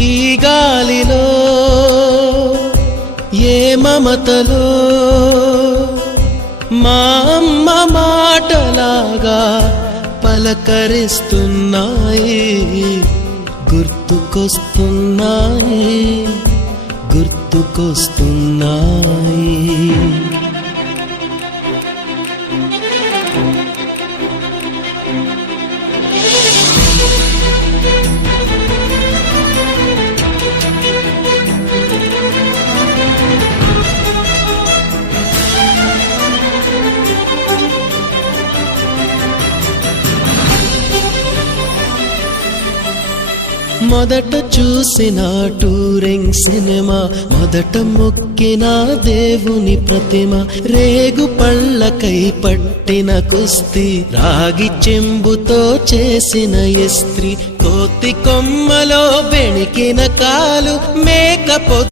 ఈ గాలిలో ఏ మమతలో మా అమ్మ మాటలాగా పలకరిస్తున్నాయి, గుర్తుకొస్తున్నాయి, గుర్తుకొస్తున్నాయి. మొదట చూసిన టూరింగ్ సినిమా, మొదట మొక్కిన దేవుని ప్రతిమ, రేగు పళ్ళకై పట్టిన కుస్తీ, రాగి చెంబుతో చేసిన ఇస్త్రీ, కోతి కొమ్మలో బెణికిన కాలు, మేకపో